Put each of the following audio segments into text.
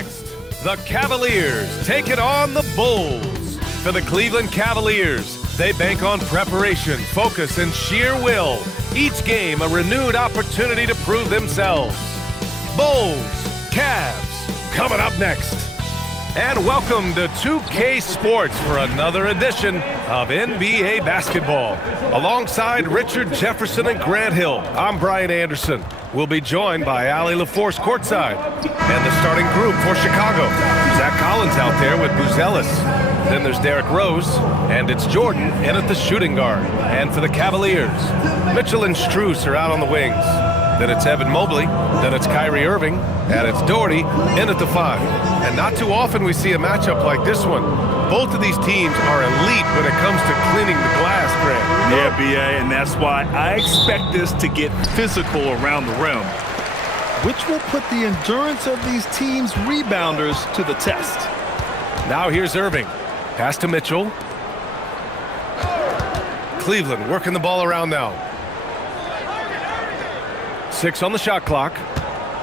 next, the Cavaliers take it on the Bulls. For the Cleveland Cavaliers, they bank on preparation, focus, and sheer will. Each game a renewed opportunity to prove themselves. Bulls, Cavs, coming up next. And welcome to 2K Sports for another edition of NBA basketball. Alongside Richard Jefferson and Grant Hill, I'm Brian Anderson. We'll be joined by Allie LaForce courtside. And the starting group for Chicago. Zach Collins out there with Buzelis. Then there's Derrick Rose, and it's Jordan in at the shooting guard. And for the Cavaliers, Mitchell and Strus are out on the wings. Then it's Evan Mobley, then it's Kyrie Irving, and it's Doherty in at the 5. And not too often we see a matchup like this one. Both of these teams are elite when it comes to cleaning the glass, Grant. Yeah, B.A., and that's why I expect this to get physical around the rim, which will put the endurance of these teams' rebounders to the test. Now here's Irving. Pass to Mitchell. Cleveland working the ball around now. 6 on the shot clock.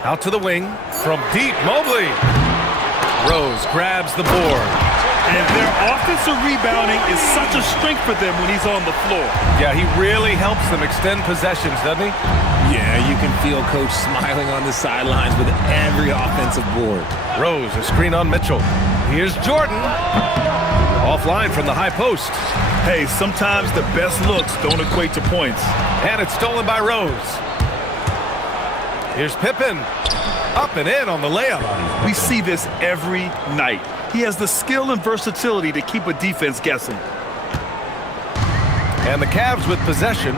Out to the wing. From deep, Mobley. Rose grabs the board. And their offensive rebounding is such a strength for them when he's on the floor. Yeah, he really helps them extend possessions, doesn't he? Yeah, you can feel Coach smiling on the sidelines with every offensive board. Rose, a screen on Mitchell. Here's Jordan. Offline from the high post. Hey, sometimes the best looks don't equate to points. And it's stolen by Rose. Here's Pippen. Up and in on the layup. We see this every night. He has the skill and versatility to keep a defense guessing. And the Cavs with possession.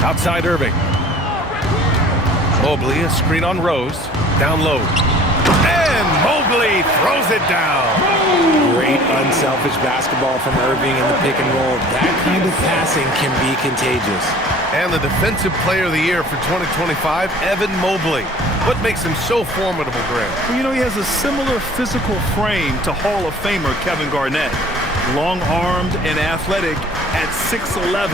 Outside Irving. Mobley, a screen on Rose. Down low. And Mobley throws it down. Great unselfish basketball from Irving in the pick and roll. That kind of passing can be contagious. And the Defensive Player of the Year for 2025, Evan Mobley. What makes him so formidable, Grant? Well, you know, he has a similar physical frame to Hall of Famer Kevin Garnett. Long-armed and athletic at 6'11".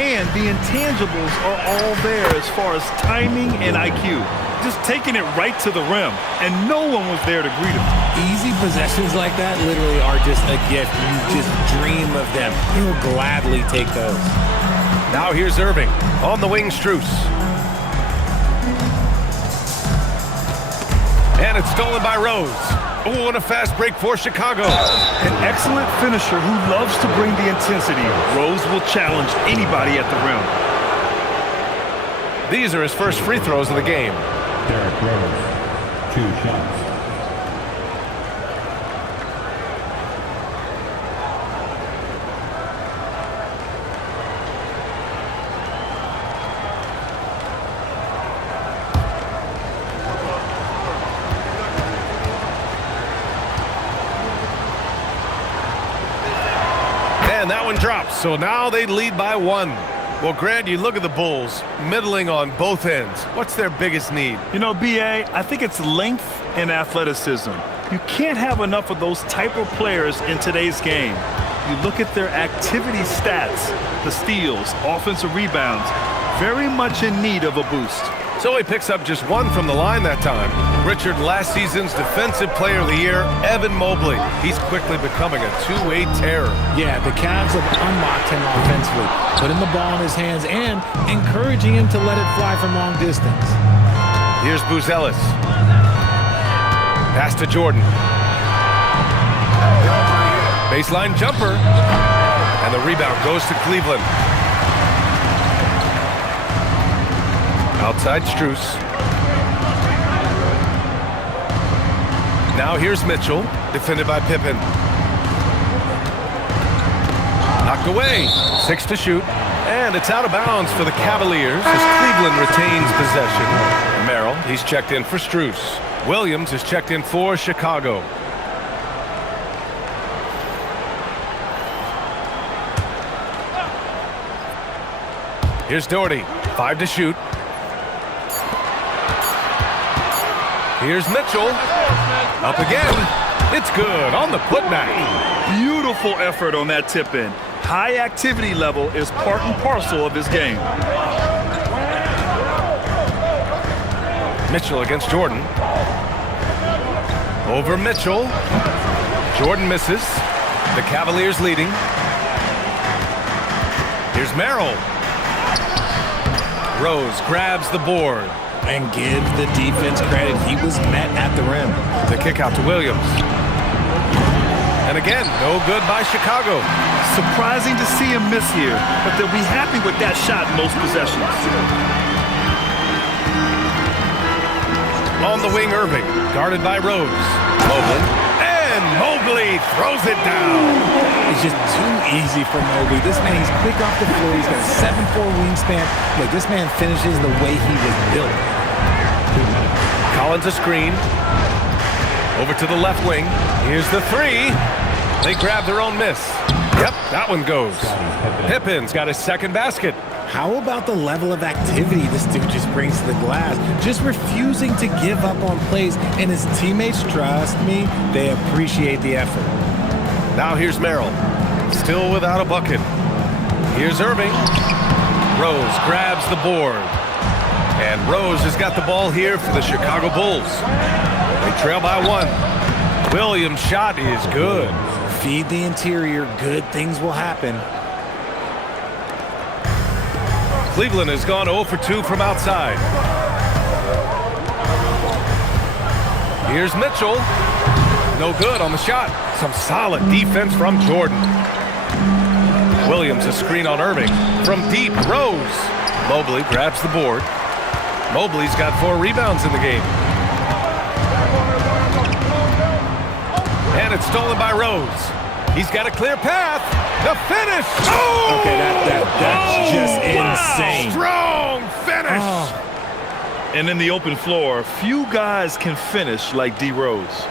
And the intangibles are all there as far as timing and IQ. Just taking it right to the rim, and no one was there to greet him. Easy possessions like that literally are just a gift. You just dream of them. He'll gladly take those. Now here's Irving. On the wing, Strus. And it's stolen by Rose. Oh, and a fast break for Chicago. An excellent finisher who loves to bring the intensity. Rose will challenge anybody at the rim. These are his first free throws of the game. Derrick Rose, 2 shots. And that one drops, so now they lead by 1. Well, Grant, you look at the Bulls, middling on both ends. What's their biggest need? You know, B.A., I think it's length and athleticism. You can't have enough of those type of players in today's game. You look at their activity stats, the steals, offensive rebounds, very much in need of a boost. So he picks up just 1 from the line that time. Richard, last season's Defensive Player of the Year, Evan Mobley. He's quickly becoming a two-way terror. Yeah, the Cavs have unlocked him offensively, putting the ball in his hands and encouraging him to let it fly from long distance. Here's Buzelis. Pass to Jordan. Baseline jumper. And the rebound goes to Cleveland. Outside Strus. Now here's Mitchell, defended by Pippen. Knocked away, 6 to shoot. And it's out of bounds for the Cavaliers as Cleveland retains possession. Merrill, he's checked in for Strus. Williams is checked in for Chicago. Here's Doherty, 5 to shoot. Here's Mitchell. Up again. It's good on the putback. Beautiful effort on that tip-in. High activity level is part and parcel of his game. Mitchell against Jordan. Over Mitchell. Jordan misses. The Cavaliers leading. Here's Merrill. Rose grabs the board. And give the defense credit. He was met at the rim. The kick out to Williams. And again, no good by Chicago. Surprising to see him miss here, but they'll be happy with that shot in most possessions. On the wing, Irving, guarded by Rose. Mobley. And Mobley throws it down. It's just too easy for Mobley. This man, he's quick off the floor. He's got a 7'4" wingspan. Look, this man finishes the way he was built. Collins a screen. Over to the left wing. Here's the three. They grab their own miss. Yep, that one goes. Pippen's got his second basket. How about the level of activity this dude just brings to the glass? Just refusing to give up on plays, and his teammates, trust me, they appreciate the effort. Now here's Merrill, still without a bucket. Here's Irving. Rose grabs the board. And Rose has got the ball here for the Chicago Bulls. They trail by one. Williams' shot is good. Feed the interior, good things will happen. Cleveland has gone 0 for 2 from outside. Here's Mitchell. No good on the shot. Some solid defense from Jordan. Williams a screen on Irving. From deep, Rose. Mobley grabs the board. Mobley's got 4 rebounds in the game. And it's stolen by Rose. He's got a clear path. The finish. Oh! Okay, that's just insane. Strong finish. Oh. And in the open floor, few guys can finish like D. Rose.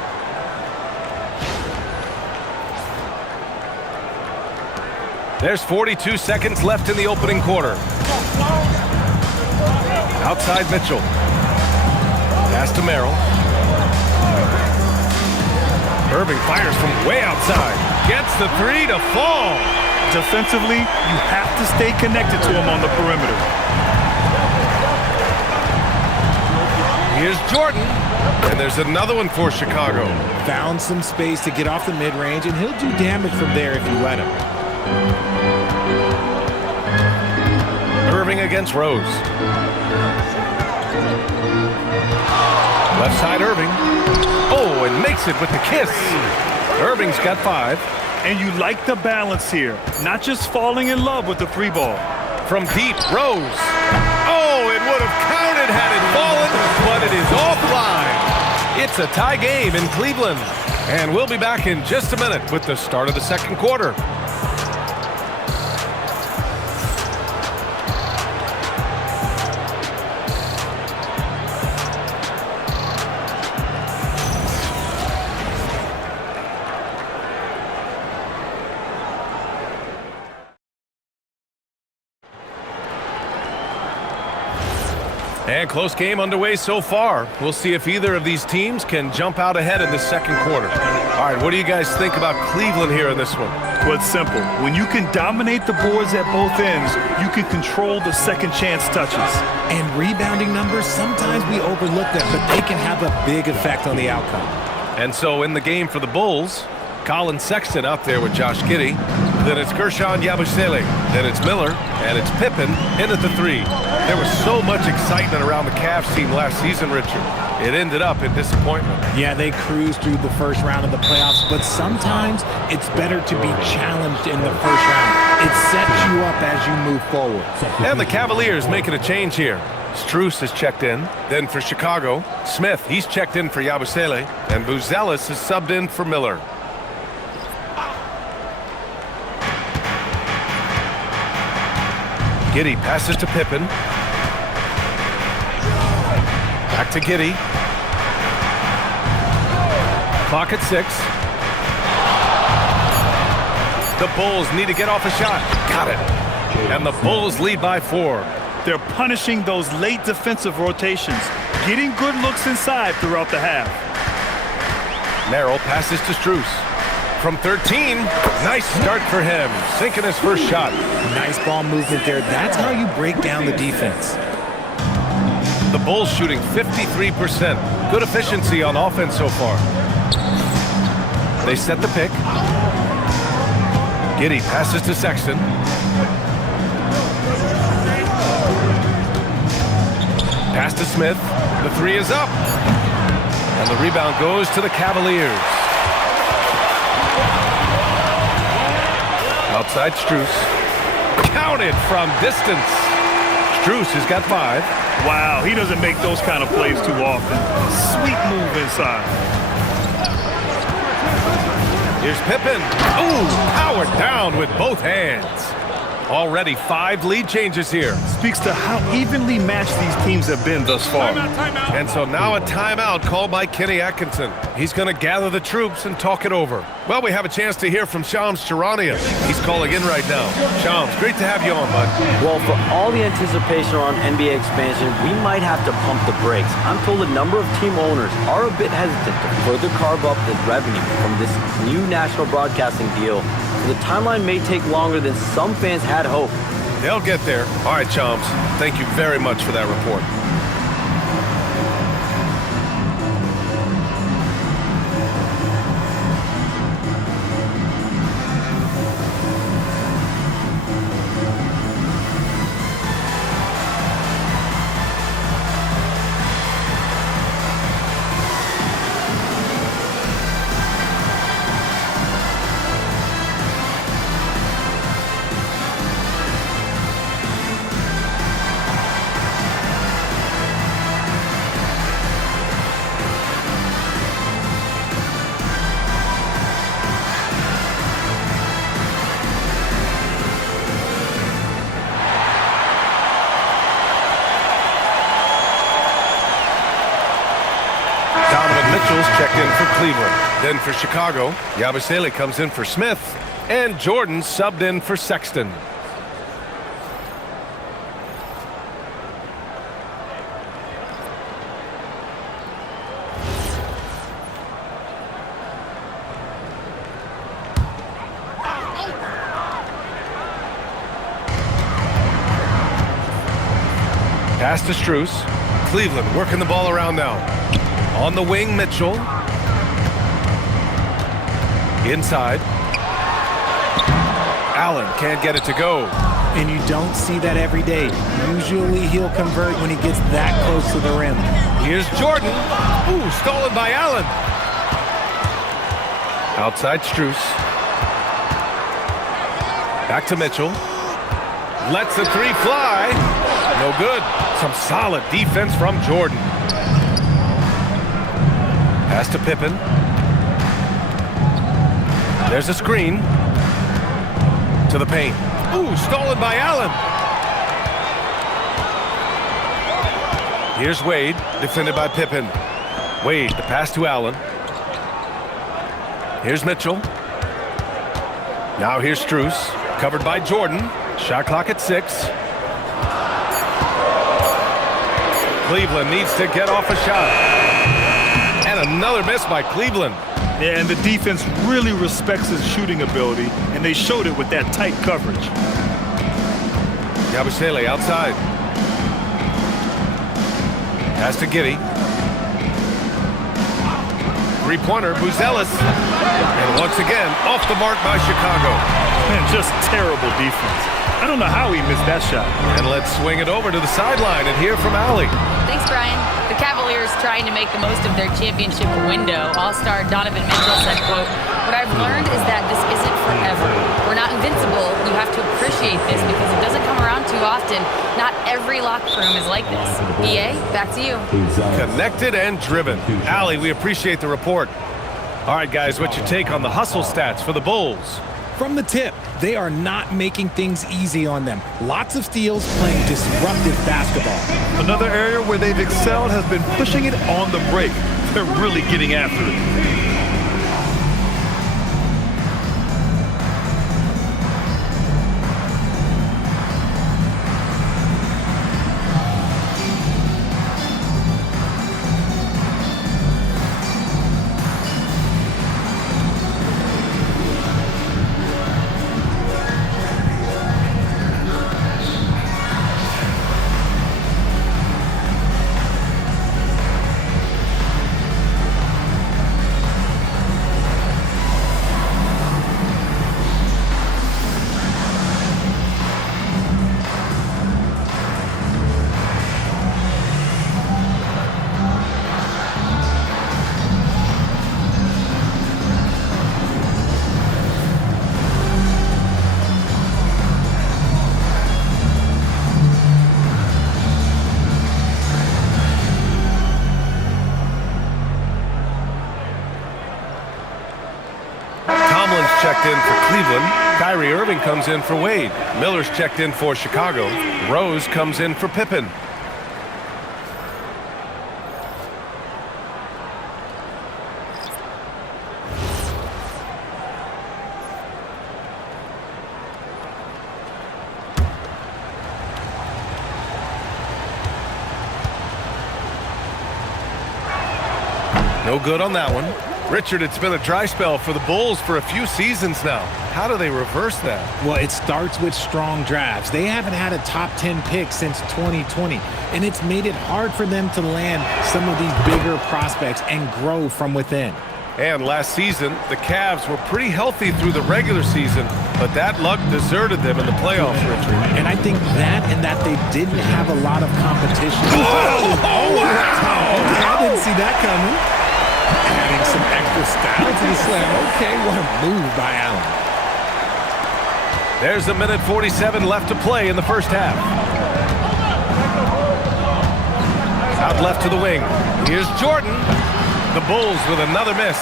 There's 42 seconds left in the opening quarter. Outside Mitchell. Pass to Merrill. Irving fires from way outside. Gets the three to fall. Defensively, you have to stay connected to him on the perimeter. Here's Jordan. And there's another one for Chicago. Found some space to get off the mid-range, and he'll do damage from there if you let him. Irving against Rose. Left side Irving. Oh, and makes it with the kiss. Irving's got 5. And you like the balance here, not just falling in love with the 3-ball. From deep, Rose. Oh, it would have counted had it fallen, but it is offline. It's a tie game in Cleveland. And we'll be back in just a minute with the start of the second quarter. And close game underway so far. We'll see if either of these teams can jump out ahead in the second quarter. All right, what do you guys think about Cleveland here in this one? Well, it's simple. When you can dominate the boards at both ends, you can control the second chance touches. And rebounding numbers, sometimes we overlook them, but they can have a big effect on the outcome. And so in the game for the Bulls, Colin Sexton out there with Josh Giddey. Then it's Gershon Yabusele. Then it's Miller. And it's Pippen in at the 3. There was so much excitement around the Cavs team last season, Richard. It ended up in disappointment. Yeah, they cruised through the first round of the playoffs, but sometimes it's better to be challenged in the first round. It sets you up as you move forward. And the Cavaliers making a change here. Strus has checked in. Then for Chicago, Smith, he's checked in for Yabusele. And Buzelis is subbed in for Miller. Giddey passes to Pippen. Back to Giddey. Clock at 6. The Bulls need to get off a shot. Got it. And the Bulls lead by 4. They're punishing those late defensive rotations, getting good looks inside throughout the half. Merrill passes to Strus. From 13, nice start for him, sinking his first shot. Nice ball movement there. That's how you break down the defense. The Bulls shooting 53%. Good efficiency on offense so far. They set the pick. Giddey passes to Sexton. Pass to Smith. The three is up. And the rebound goes to the Cavaliers. Outside Strus. Counted from distance. Strus has got 5. Wow, he doesn't make those kind of plays too often. Sweet move inside. Here's Pippen. Ooh, powered down with both hands. Already 5 lead changes here. Speaks to how evenly matched these teams have been thus far. Timeout. And so now a timeout called by Kenny Atkinson. He's going to gather the troops and talk it over. Well, we have a chance to hear from Shams Charania. He's calling in right now. Shams, great to have you on, bud. Well, for all the anticipation around NBA expansion, we might have to pump the brakes. I'm told a number of team owners are a bit hesitant to further carve up the revenue from this new national broadcasting deal. The timeline may take longer than some fans had hoped. They'll get there. All right, Shams. Thank you very much for that report. Checked in for Cleveland. Then for Chicago, Yabusele comes in for Smith. And Jordan subbed in for Sexton. Pass to Strus. Cleveland working the ball around now. On the wing, Mitchell. Inside. Allen can't get it to go. And you don't see that every day. Usually he'll convert when he gets that close to the rim. Here's Jordan. Ooh, stolen by Allen. Outside Strus. Back to Mitchell. Lets the three fly. No good. Some solid defense from Jordan. Pass to Pippen. There's a screen. To the paint. Ooh, stolen by Allen. Here's Wade, defended by Pippen. Wade, the pass to Allen. Here's Mitchell. Now here's Strus, covered by Jordan. Shot clock at 6. Cleveland needs to get off a shot. And another miss by Cleveland. Yeah, and the defense really respects his shooting ability, and they showed it with that tight coverage. Yabusele outside. Pass to Giddey. Three-pointer, Buzelis. And once again, off the mark by Chicago. Man, just terrible defense. I don't know how he missed that shot. And let's swing it over to the sideline and hear from Allie. Thanks, Brian. The Cavaliers trying to make the most of their championship window. All-star Donovan Mitchell said, quote, "What I've learned is that this isn't forever. We're not invincible. You have to appreciate this because it doesn't come around too often. Not every locker room is like this." EA, back to you. Connected and driven. Allie, we appreciate the report. All right, guys, what's your take on the hustle stats for the Bulls? From the tip, they are not making things easy on them. Lots of steals, playing disruptive basketball. Another area where they've excelled has been pushing it on the break. They're really getting after it. checked in for Cleveland. Kyrie Irving comes in for Wade. Miller's checked in for Chicago. Rose comes in for Pippen. No good on that one. Richard, it's been a dry spell for the Bulls for a few seasons now. How do they reverse that? Well, it starts with strong drafts. They haven't had a top 10 pick since 2020, and it's made it hard for them to land some of these bigger prospects and grow from within. And last season, the Cavs were pretty healthy through the regular season, but that luck deserted them in the playoffs, Richard. And I think that they didn't have a lot of competition. Oh, wow! Okay, I didn't see that coming. Adding some extra style to the slam. Okay, what a move by Allen. There's a minute 47 left to play in the first half. Out left to the wing. Here's Jordan. The Bulls with another miss.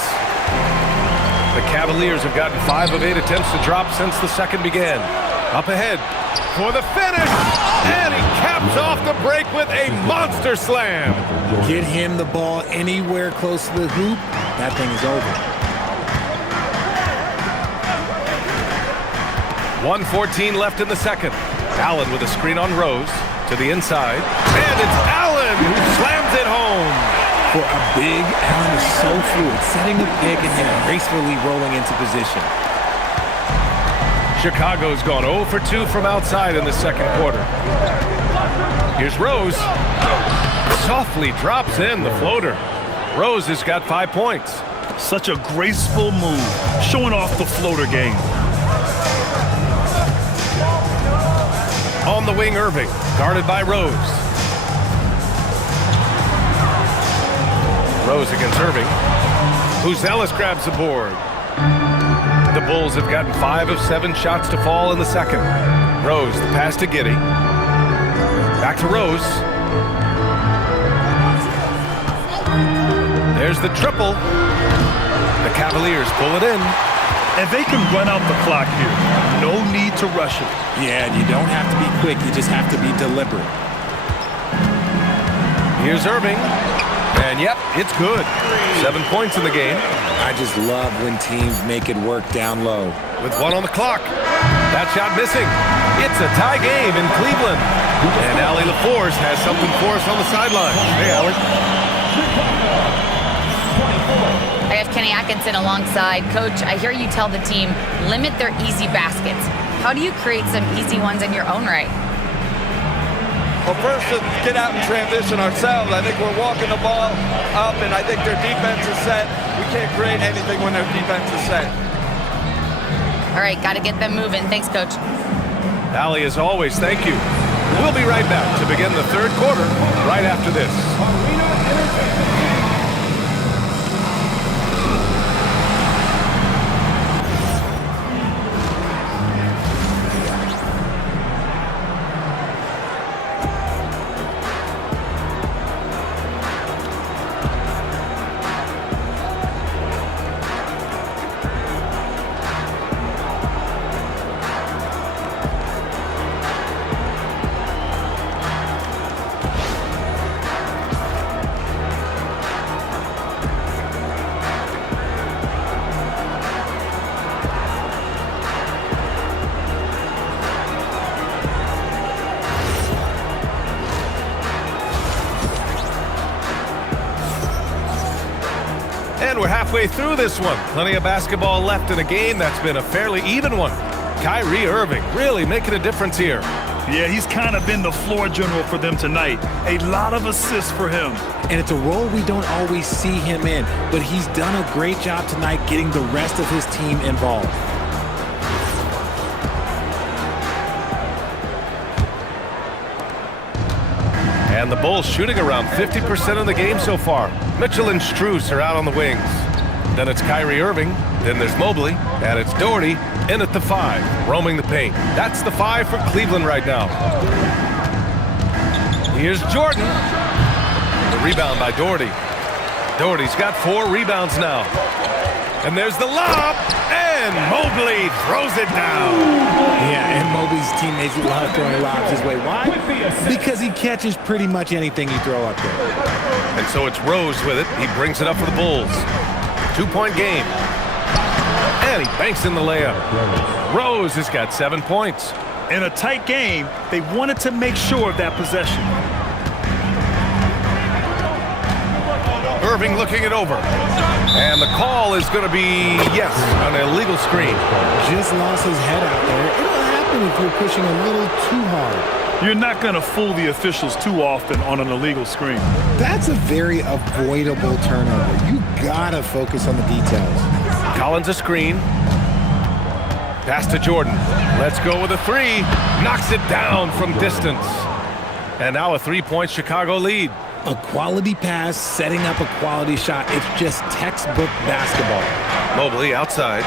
The Cavaliers have gotten 5 of 8 attempts to drop since the second began. Up ahead for the finish. And he caps off the break with a monster slam. Get him the ball anywhere close to the hoop, that thing is over. 1:14 left in the second. Allen with a screen on Rose to the inside. And it's Allen who slams it home. For a big, Allen is so fluid, setting the pick and then gracefully rolling into position. Chicago's gone 0 for 2 from outside in the second quarter. Here's Rose. Softly drops in the floater. Rose has got 5 points. Such a graceful move, showing off the floater game. On the wing, Irving, guarded by Rose. Rose against Irving. Ellis grabs the board. The Bulls have gotten 5 of 7 shots to fall in the second. Rose, the pass to Giddey. Back to Rose. There's the triple. The Cavaliers pull it in. And they can run out the clock here. No need to rush it. Yeah, you don't have to be quick. You just have to be deliberate. Here's Irving. And yep, it's good. 7 points in the game. I just love when teams make it work down low. With 1 on the clock. That shot missing. It's a tie game in Cleveland. And Allie LaForce has something for us on the sideline. Hey, Allie. I have Kenny Atkinson alongside. Coach, I hear you tell the team, limit their easy baskets. How do you create some easy ones in your own right? Well, first, to get out and transition ourselves. I think we're walking the ball up, and I think their defense is set. We can't create anything when their defense is set. All right, got to get them moving. Thanks, Coach. Allie, as always, thank you. We'll be right back to begin the third quarter right after this. And we're halfway through this one. Plenty of basketball left in a game that's been a fairly even one. Kyrie Irving really making a difference here. Yeah, he's kind of been the floor general for them tonight. A lot of assists for him. And it's a role we don't always see him in, but he's done a great job tonight getting the rest of his team involved. And the Bulls shooting around 50% of the game so far. Mitchell and Strus are out on the wings. Then it's Kyrie Irving. Then there's Mobley. And it's Doherty in at the 5, roaming the paint. That's the 5 for Cleveland right now. Here's Jordan. The rebound by Doherty. Doherty's got 4 rebounds now. And there's the lob, and Mobley throws it down. Yeah, and Mobley's teammates love throwing lobs his way. Why? Because he catches pretty much anything you throw up there. And so it's Rose with it. He brings it up for the Bulls. 2-point game. And he banks in the layup. Rose has got 7 points. In a tight game, they wanted to make sure of that possession. Irving looking it over. And the call is going to be, yes, an illegal screen. Just lost his head out there. It'll happen if you're pushing a little too hard. You're not going to fool the officials too often on an illegal screen. That's a very avoidable turnover. You gotta focus on the details. Collins a screen. Pass to Jordan. Let's go with a three. Knocks it down from distance. And now a 3-point Chicago lead. A quality pass, setting up a quality shot. It's just textbook basketball. Mobley outside.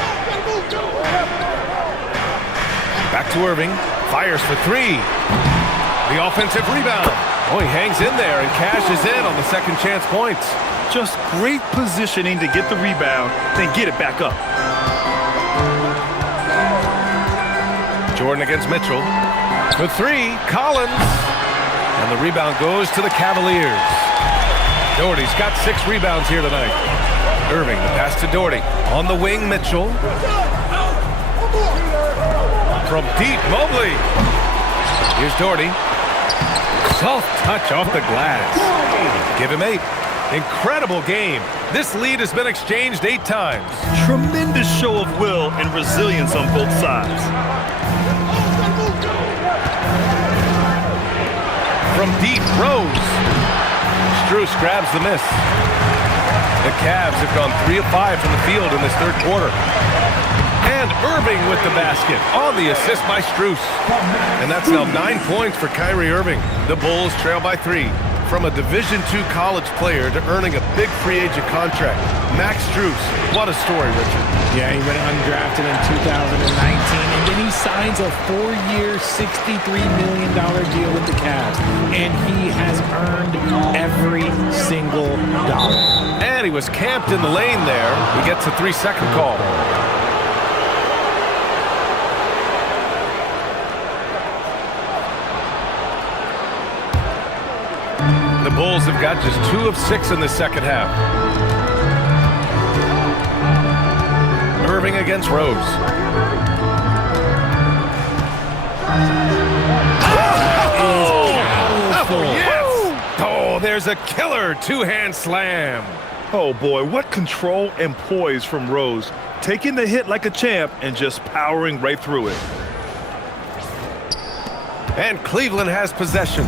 Back to Irving. Fires for three. The offensive rebound. Oh, he hangs in there and cashes in on the second chance points. Just great positioning to get the rebound, then get it back up. Jordan against Mitchell. For three, Collins. And the rebound goes to the Cavaliers. Doherty's got 6 rebounds here tonight. Irving, the pass to Doherty. On the wing, Mitchell. From deep, Mobley. Here's Doherty. Soft touch off the glass. Give him 8. Incredible game. This lead has been exchanged 8 times. Tremendous show of will and resilience on both sides. From deep, Rose. Strus grabs the miss. The Cavs have gone 3 of 5 from the field in this third quarter. And Irving with the basket on the assist by Strus. And that's now 9 points for Kyrie Irving. The Bulls trail by 3. From a Division II college player to earning a big free agent contract. Max Strus, what a story, Richard. Yeah, he went undrafted in 2019, and then he signs a 4-year, $63 million deal with the Cavs. And he has earned every single dollar. And he was camped in the lane there. He gets a 3-second call. The Bulls have got just 2 of 6 in the second half. Irving against Rose. Oh, yes! Oh, there's a killer 2-hand slam. Oh boy, what control and poise from Rose. Taking the hit like a champ and just powering right through it. And Cleveland has possession.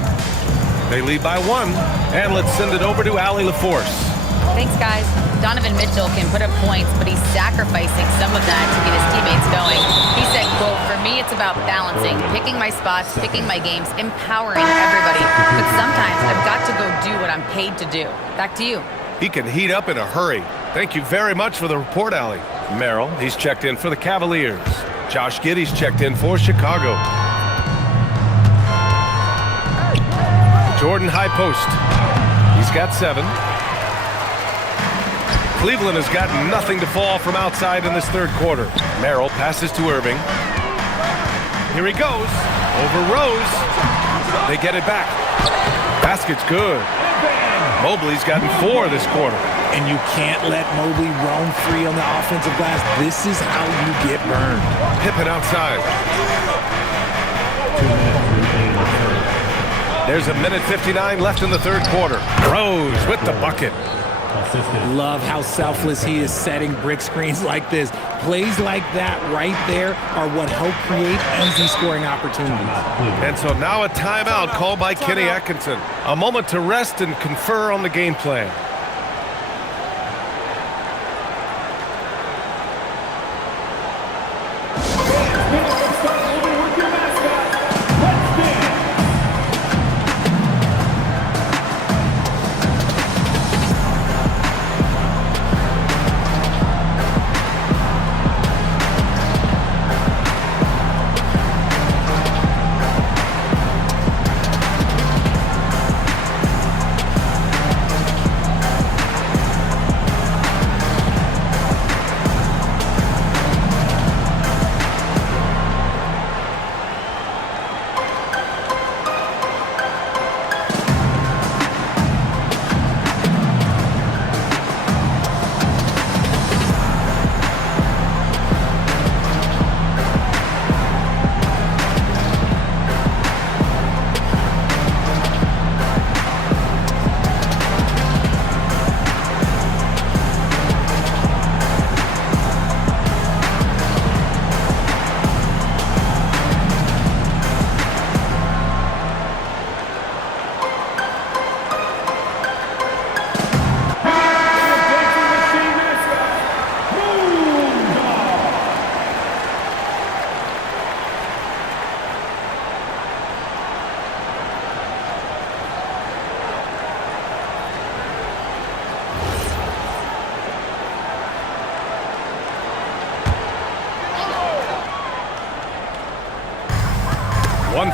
They lead by 1, and let's send it over to Allie LaForce. Thanks, guys. Donovan Mitchell can put up points, but he's sacrificing some of that to get his teammates going. He said, quote, "For me, it's about balancing, picking my spots, picking my games, empowering everybody. But sometimes I've got to go do what I'm paid to do." Back to you. He can heat up in a hurry. Thank you very much for the report, Allie. Merrill, he's checked in for the Cavaliers. Josh Giddey's checked in for Chicago. Jordan high post. He's got 7. Cleveland has got nothing to fall from outside in this third quarter. Merrill passes to Irving. Here he goes. Over Rose. They get it back. Basket's good. Mobley's gotten 4 this quarter. And you can't let Mobley roam free on the offensive glass. This is how you get burned. Pippen outside. There's a minute 59 left in the third quarter. Rose with the bucket. Love how selfless he is setting brick screens like this. Plays like that right there are what help create easy scoring opportunities. And so now a timeout called by Kenny Atkinson. A moment to rest and confer on the game plan.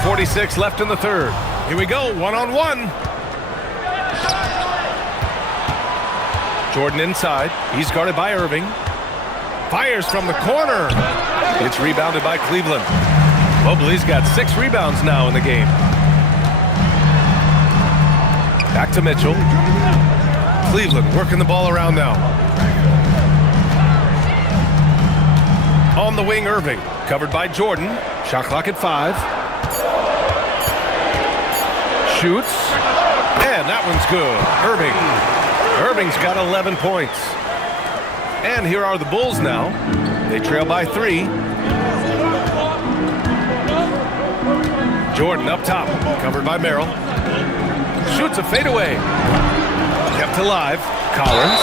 1:46 left in the third. Here we go, one-on-one. Jordan inside. He's guarded by Irving. Fires from the corner. It's rebounded by Cleveland. Mobley's got 6 rebounds now in the game. Back to Mitchell. Cleveland working the ball around now. On the wing, Irving. Covered by Jordan. Shot clock at 5. Shoots. And that one's good. Irving's got 11 points. And here are the Bulls now. They trail by 3. Jordan up top. Covered by Merrill. Shoots a fadeaway. Kept alive. Collins.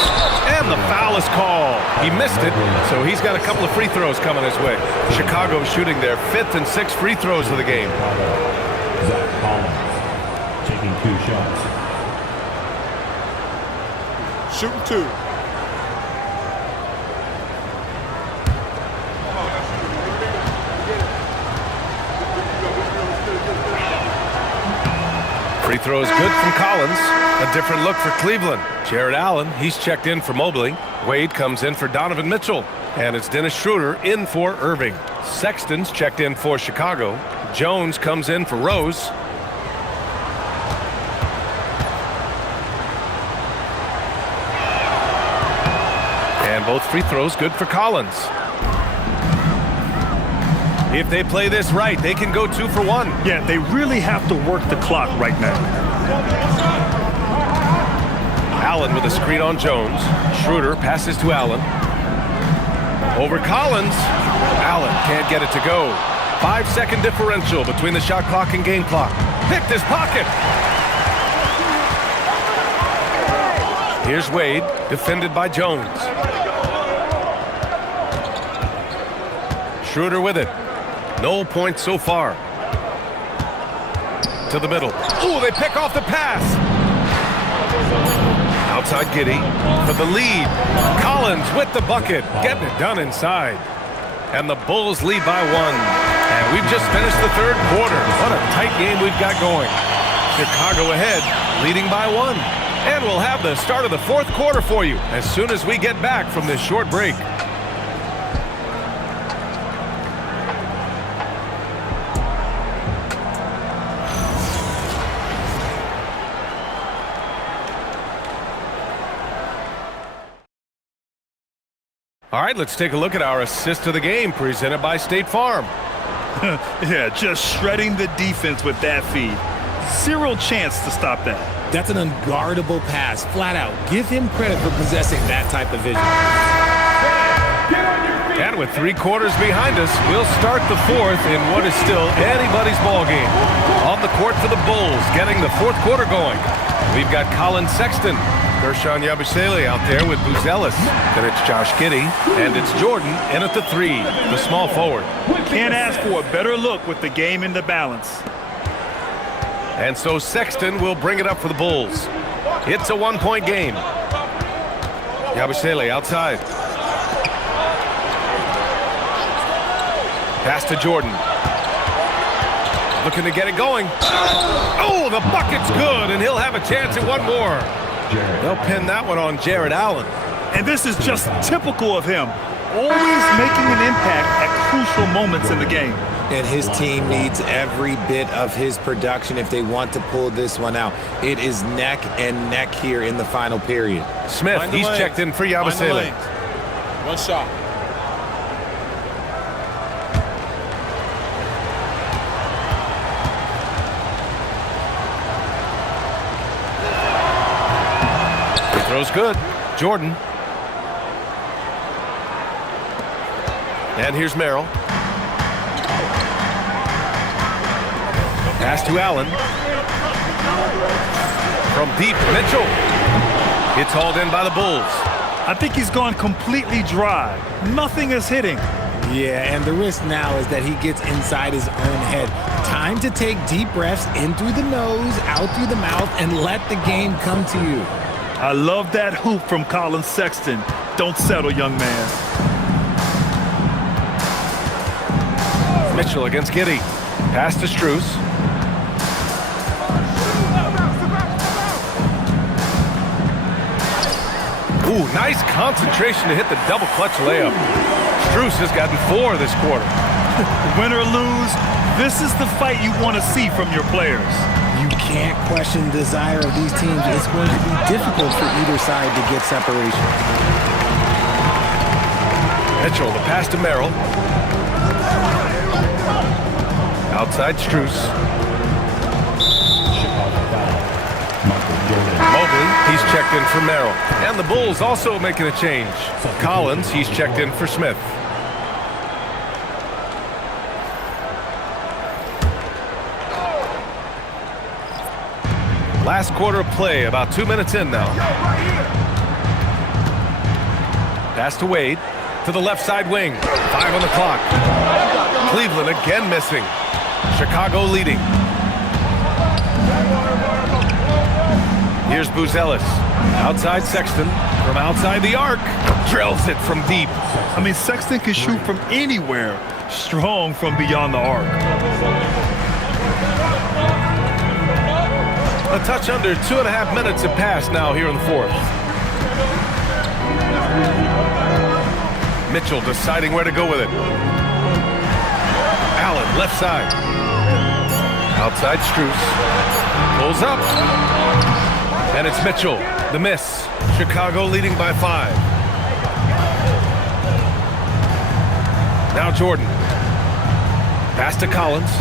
And the foul is called. He missed it, so he's got a couple of free throws coming his way. Chicago shooting their 5th and 6th free throws of the game. Zach Collins taking 2 shots. Shooting 2. Free throw is good from Collins. A different look for Cleveland. Jared Allen, he's checked in for Mobley. Wade comes in for Donovan Mitchell. And it's Dennis Schroeder in for Irving. Sexton's checked in for Chicago. Jones comes in for Rose. And both free throws good for Collins. If they play this right, they can go 2 for 1. Yeah, they really have to work the clock right now. Allen with a screen on Jones. Schroeder passes to Allen. Over Collins. Allen can't get it to go. 5-second differential between the shot clock and game clock. Picked his pocket. Here's Wade, defended by Jones. Schroeder with it. No points so far. To the middle. Ooh, they pick off the pass. Outside Giddey for the lead. Collins with the bucket. Getting it done inside. And the Bulls lead by 1. And we've just finished the third quarter. What a tight game we've got going. Chicago ahead, leading by 1. And we'll have the start of the fourth quarter for you as soon as we get back from this short break. All right, let's take a look at our assist of the game presented by State Farm. Yeah, just shredding the defense with that feed. 0 chance to stop that. That's an unguardable pass, flat out. Give him credit for possessing that type of vision. And with 3 quarters behind us, we'll start the fourth in what is still anybody's ball game. On the court for the Bulls, getting the fourth quarter going. We've got Colin Sexton, Gershon Yabusele out there with Buzelis. Then it's Josh Giddey, and it's Jordan in at the 3, the small forward. Can't ask for a better look with the game in the balance. And so Sexton will bring it up for the Bulls. It's a 1-point game. Yabusele outside. Pass to Jordan. Looking to get it going. Oh, the bucket's good, and he'll have a chance at one more. They'll pin that one on Jared Allen. And this is just typical of him. Always making an impact at crucial moments in the game. And his team needs every bit of his production if they want to pull this one out. It is neck and neck here in the final period. Smith, he's checked in for Yabusele. 1 shot. Throws good. Jordan. And here's Merrill. Pass to Allen. From deep, Mitchell. It's hauled in by the Bulls. I think he's gone completely dry. Nothing is hitting. Yeah, and the risk now is that he gets inside his own head. Time to take deep breaths in through the nose, out through the mouth, and let the game come to you. I love that hoop from Colin Sexton. Don't settle, young man. Mitchell against Giddey. Pass to Strus. Ooh, nice concentration to hit the double clutch layup. Strus has gotten 4 this quarter. Win or lose, this is the fight you want to see from your players. You can't question the desire of these teams. It's going to be difficult for either side to get separation. Mitchell, the pass to Merrill. Outside Strus. Mobley, he's checked in for Merrill. And the Bulls also making a change. Collins, he's checked in for Smith. Last quarter of play, about 2 minutes in now. Pass to Wade, to the left side wing. 5 on the clock. Cleveland again missing. Chicago leading. Here's Buzelis. Outside Sexton. From outside the arc. Drills it from deep. I mean, Sexton can shoot from anywhere. Strong from beyond the arc. A touch under 2.5 minutes have passed now here in the fourth. Mitchell deciding where to go with it. Allen, left side. Outside Strus. Pulls up. And it's Mitchell. The miss. Chicago leading by 5. Now Jordan. Pass to Collins.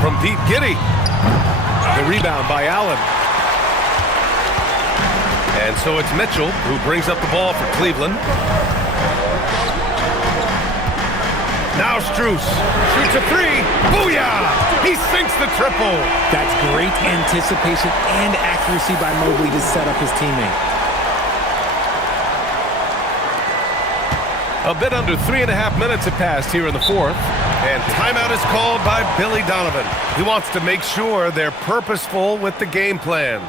From deep, Giddey. The rebound by Allen. And so it's Mitchell who brings up the ball for Cleveland. Now Strus shoots a 3. Booyah! He sinks the triple. That's great anticipation and accuracy by Mobley to set up his teammate. A bit under 3.5 minutes have passed here in the fourth. And timeout is called by Billy Donovan. He wants to make sure they're purposeful with the game plan.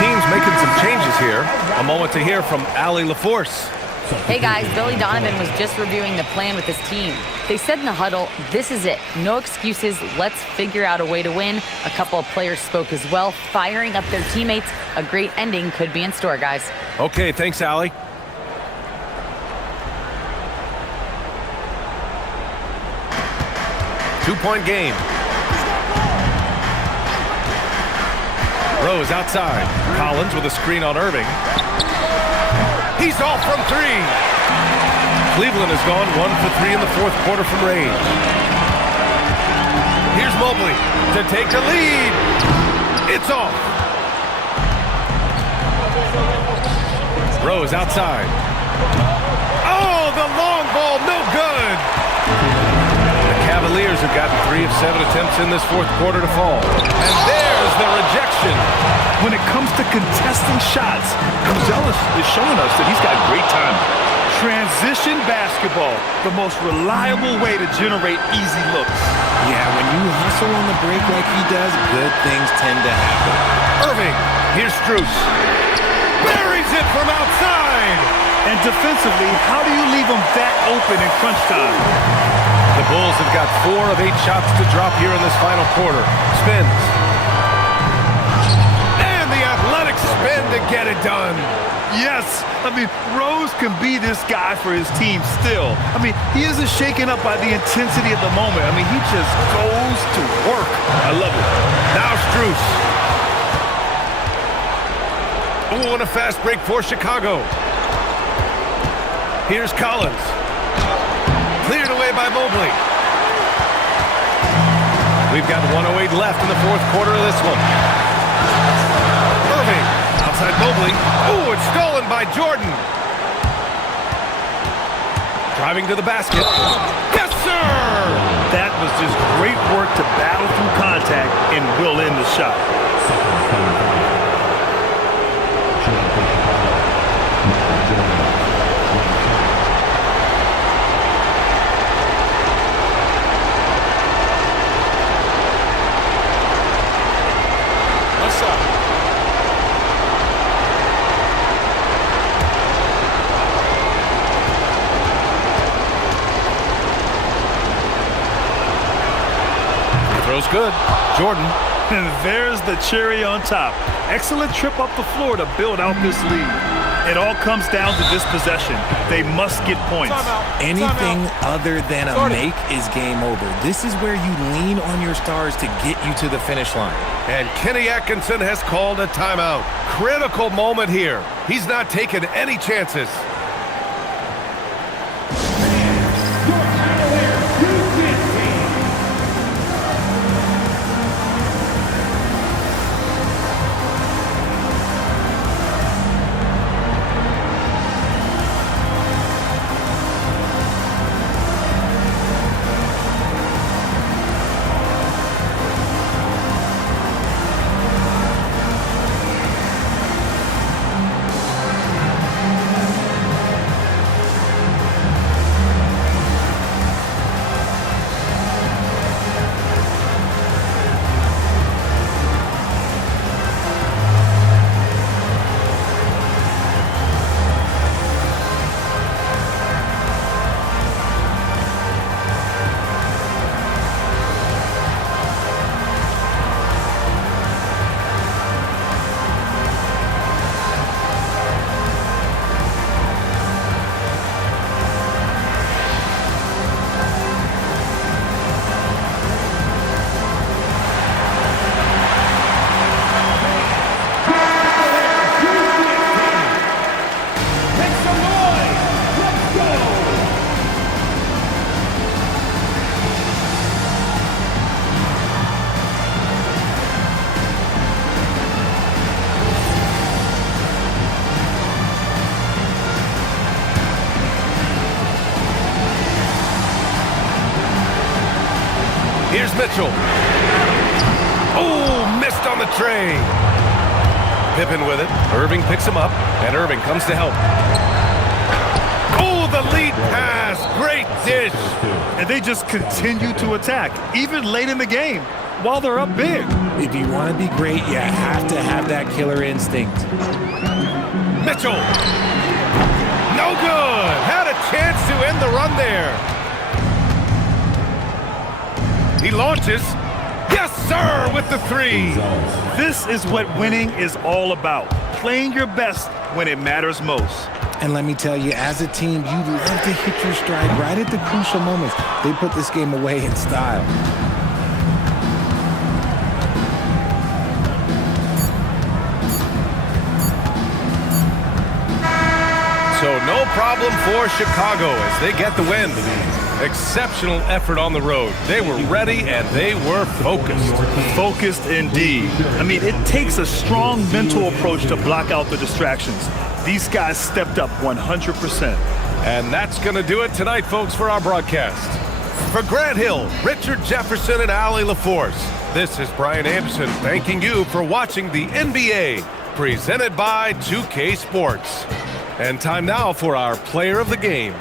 Teams making some changes here. A moment to hear from Allie LaForce. Hey guys, Billy Donovan was just reviewing the plan with his team. They said in the huddle, this is it. No excuses. Let's figure out a way to win. A couple of players spoke as well, firing up their teammates. A great ending could be in store, guys. Okay, thanks, Allie. Two-point game. Rose outside. Collins with a screen on Irving. He's off from 3. Cleveland has gone 1 for 3 in the fourth quarter from range. Here's Mobley to take the lead. It's off. Rose outside. Oh, the long ball, no good. The Cavaliers have gotten 3 of 7 attempts in this fourth quarter to fall. And there's the rejection. When it comes to contesting shots, Buzelis is showing us that he's got great time. Transition basketball, the most reliable way to generate easy looks. Yeah, when you hustle on the break like he does, good things tend to happen. Irving, here's Strus. Buries it from outside. And defensively, how do you leave him that open in crunch time? The Bulls have got 4 of 8 shots to drop here in this final quarter. Spins. And the athletic spin to get it done. Yes, I mean, Rose can be this guy for his team still. I mean, he isn't shaken up by the intensity of the moment. I mean, he just goes to work. I love it. Now Strus. Oh, and a fast break for Chicago. Here's Collins. Cleared away by Mobley. We've got 1:08 left in the fourth quarter of this one. Irving, outside Mobley. Oh, it's stolen by Jordan. Driving to the basket. Yes, sir! That was just great work to battle through contact and will in the shot. Throws good. Jordan. And there's the cherry on top. Excellent trip up the floor to build out this lead. It all comes down to this possession. They must get points. Anything other than a make is game over. This is where you lean on your stars to get you to the finish line. And Kenny Atkinson has called a timeout. Critical moment here. He's not taking any chances. Here's Mitchell. Oh, missed on the tray. Pippen with it. Irving picks him up, and Irving comes to help. Oh, the lead pass. Great dish. And they just continue to attack, even late in the game, while they're up big. If you want to be great, you have to have that killer instinct. Mitchell. No good. Had a chance to end the run there. He launches. Yes, sir, with the three. This is what winning is all about. Playing your best when it matters most. And let me tell you, as a team, you love to hit your stride right at the crucial moments. They put this game away in style. So no problem for Chicago as they get the win. Exceptional effort on the road. They were ready and they were focused. Focused indeed. I mean, it takes a strong mental approach to block out the distractions. These guys stepped up 100%. And that's going to do it tonight, folks, for our broadcast. For Grant Hill, Richard Jefferson, and Allie LaForce, this is Brian Anderson thanking you for watching the NBA, presented by 2K Sports. And time now for our player of the game.